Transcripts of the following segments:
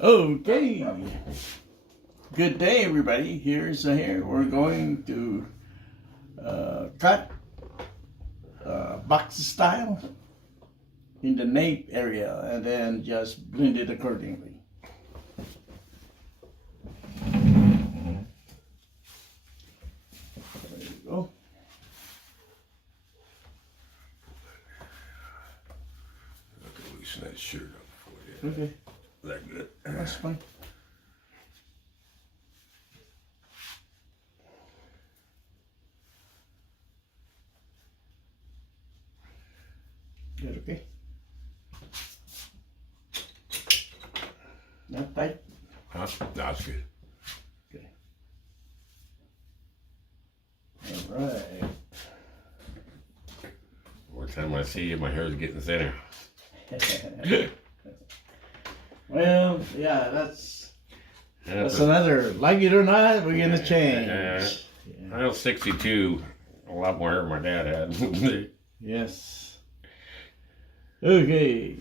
Okay. Good day, everybody. Here's the hair. We're going to cut box style in the nape area and then just blend it accordingly. There you go. I can loosen that shirt up for you. Okay, That good? that's fine. Good, okay. Not tight. Huh? That's good. Okay. All right. More time I see you, my hair's getting thinner. Well, yeah, that's another. Like it or not, we're gonna change. I was 62. A lot more hair than my dad had. Yes. Okay.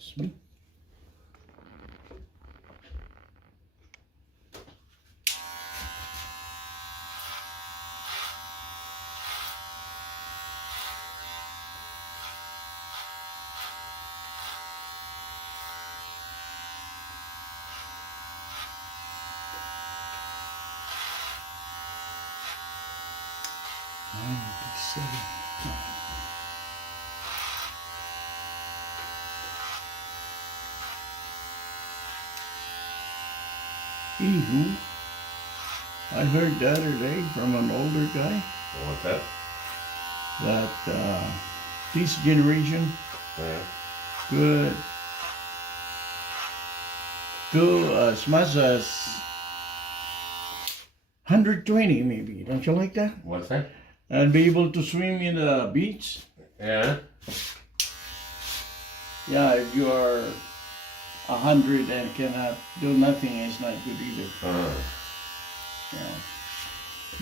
It's me. Anywho, I heard the other day from an older guy What's that? that this generation could go as much as 120 maybe. Don't you like that? What's that? And be able to swim in the beach. Yeah. Yeah, if you are 100 and cannot do nothing, it's not good either. Yeah.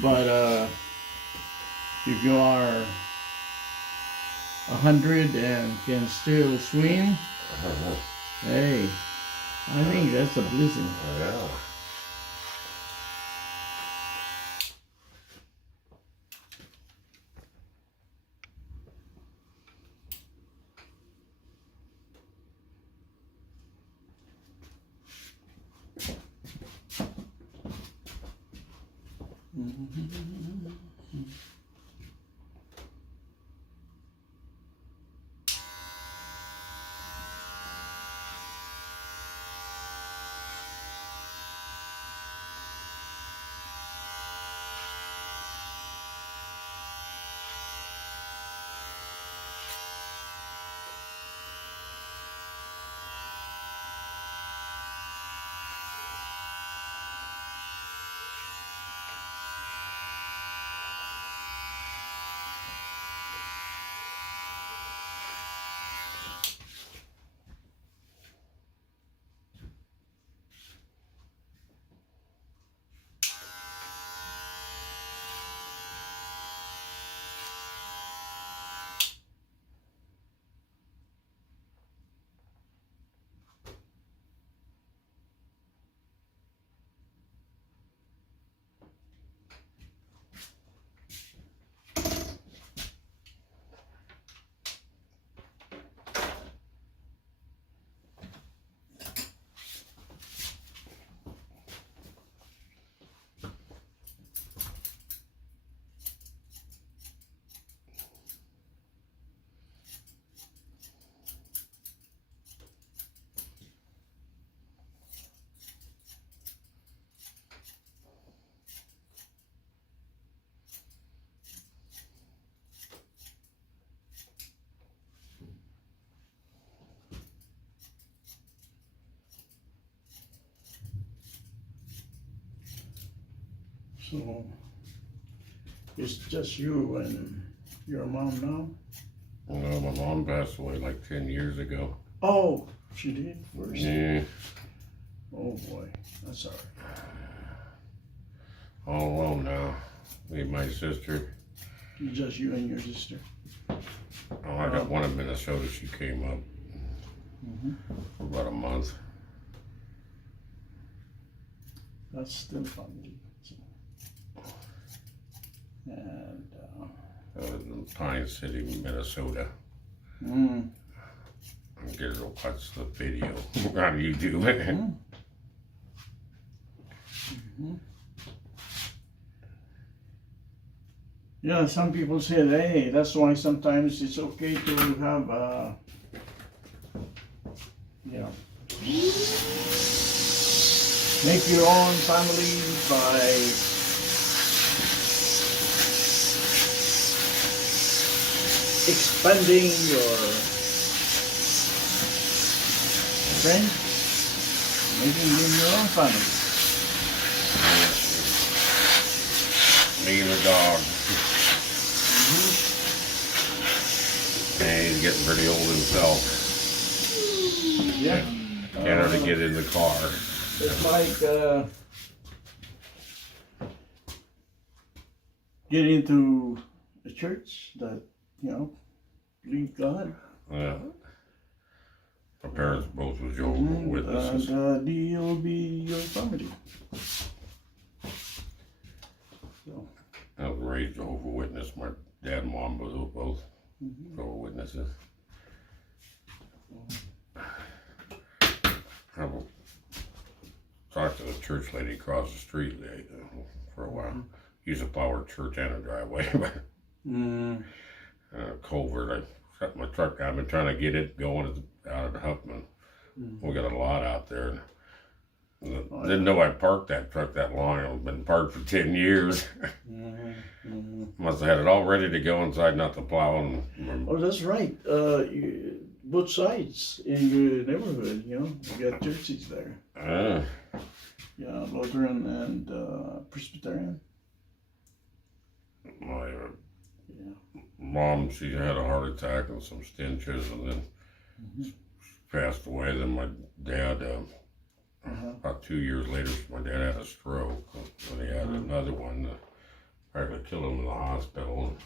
But if you are 100 and can still swim, hey, I think that's a blessing. Yeah. So it's just you and your mom now? Well, my mom passed away like 10 years ago. Oh, she did first. Yeah, Oh boy, that's all right. all alone now. Me and my sister. Just you and your sister. Oh, I got one in Minnesota. She came up for about a month. That's still family. So. And In Pine City, Minnesota. mm, I'm gonna go watch the video on YouTube. yeah, some people say, hey, that's why sometimes it's okay to have, you know, make your own family by expanding your friends, making them your own family. Me and the dog. And he's getting pretty old himself. Yeah. Can't hardly get in the car. It's like get into a church that, you know, believe God. Yeah. My parents both were Jehovah's Witnesses. And they'll be your family. So, I was raised Jehovah's Witness. My dad and mom were both Jehovah's Witnesses. I talked to the church lady across the street for a while. Used to plow her church and a driveway. Culvert. I shut my truck down. I've been trying to get it going out of Huffman. We got a lot out there. Didn't know I parked that truck that long. It's been parked for 10 years. Must have had it all ready to go inside, not to plow. oh, that's right. Both sides in your neighborhood, you know, you got churches there. Yeah, Lutheran and Presbyterian. My Yeah. mom, she had a heart attack and some stitches, and then passed away. Then my dad, about 2 years later, my dad had a stroke, and he had another one that probably killed him in the hospital.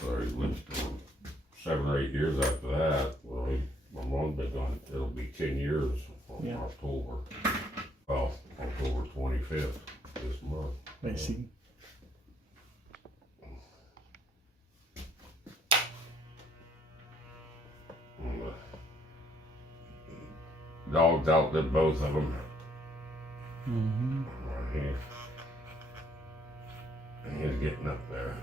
So he lived for 7 or 8 years after that. Well, my mom's been gone, it'll be 10 years in October. Well, October 25th this month. I see. Dogs outlived both of them. He's getting up there.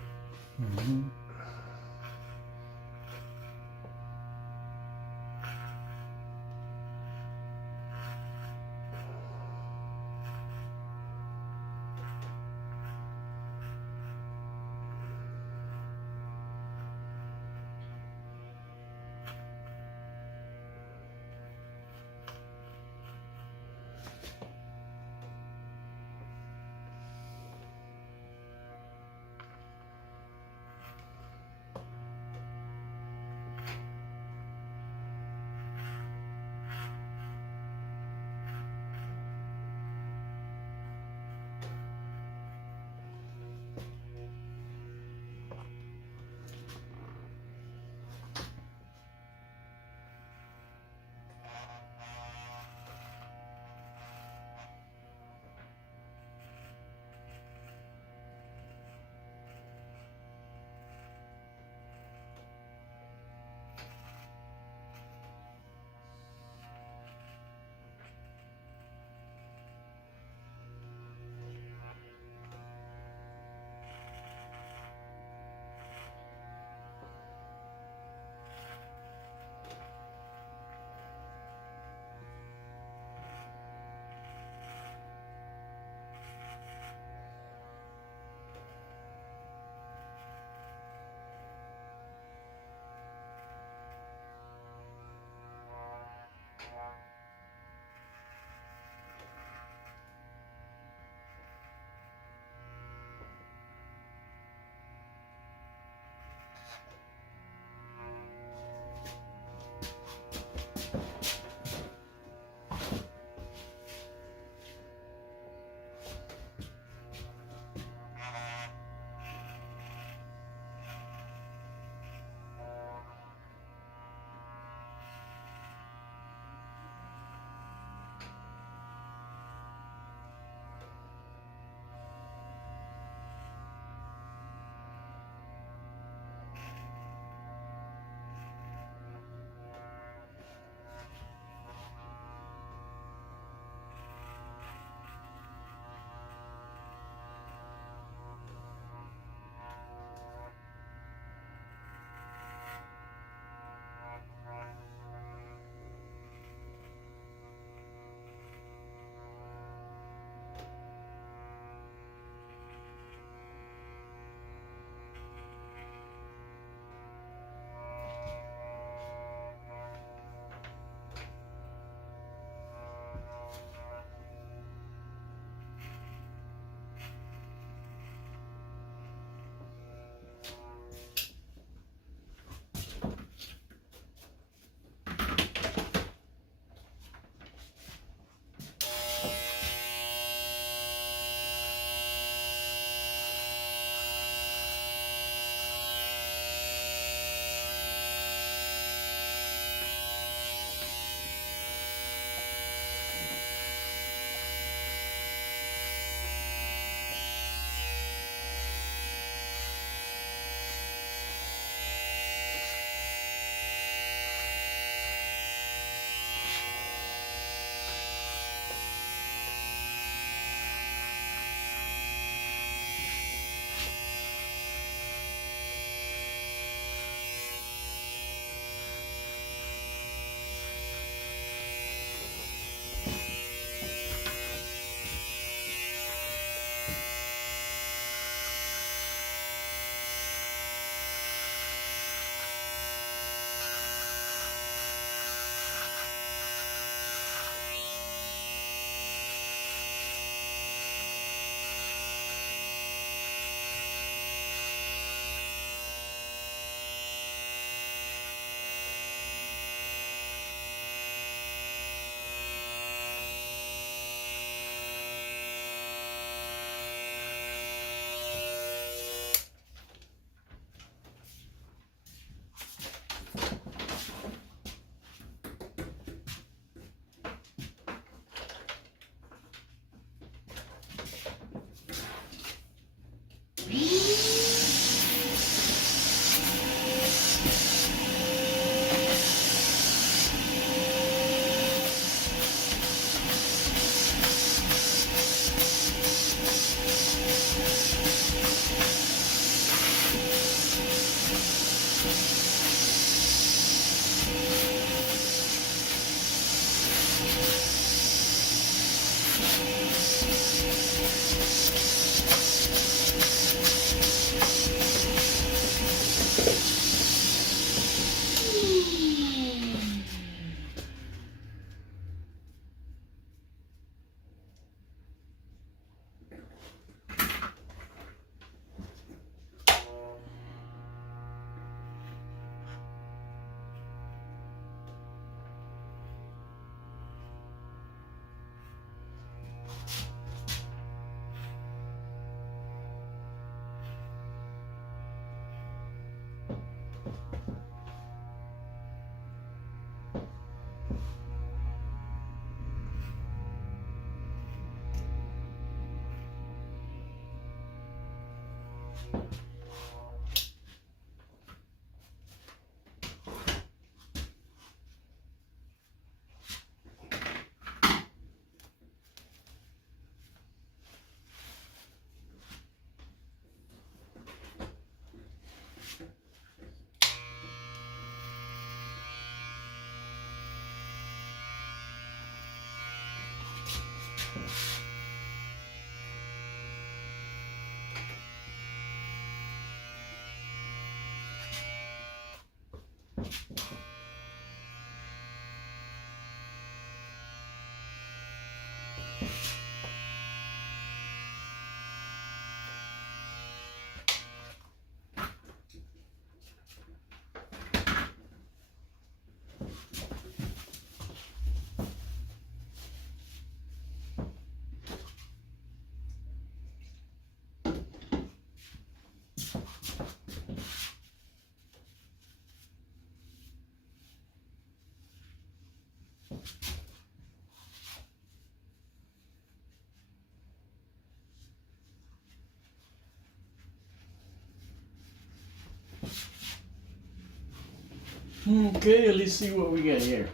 Okay, let's see what we got here.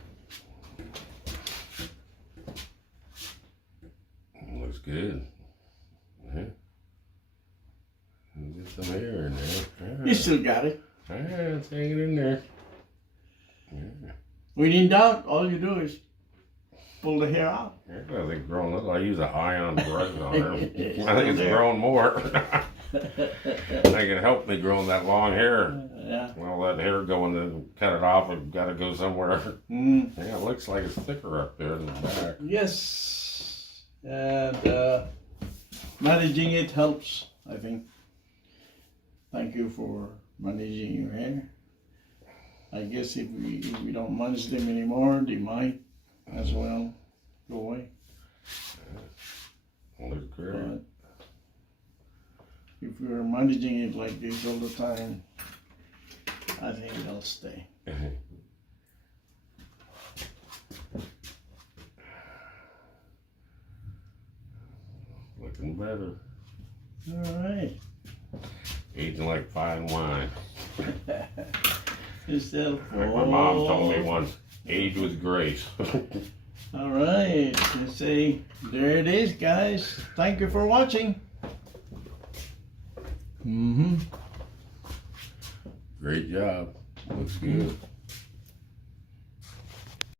Looks good. Yeah. Get some hair in there. You still got it. It's hanging in there. Yeah. When in doubt, all you do is pull the hair out. Yeah, I think grown. I use an ion brush on there. I think it's there. grown more. They can help me growing that long hair. Yeah. Well, that hair going to cut it off. I've got to go somewhere. Mm. Yeah, it looks like it's thicker up there in the back. Yes. And managing it helps, I think. Thank you for managing your hair. I guess if we don't manage them anymore, they might as well go away. Looks great. But if we're managing it like this all the time, I think they'll stay. Looking better. All right. Aging like fine wine. Instead of Like my mom told me once, age with grace. All right. Let's say there it is, guys. Thank you for watching. Great job. Looks good.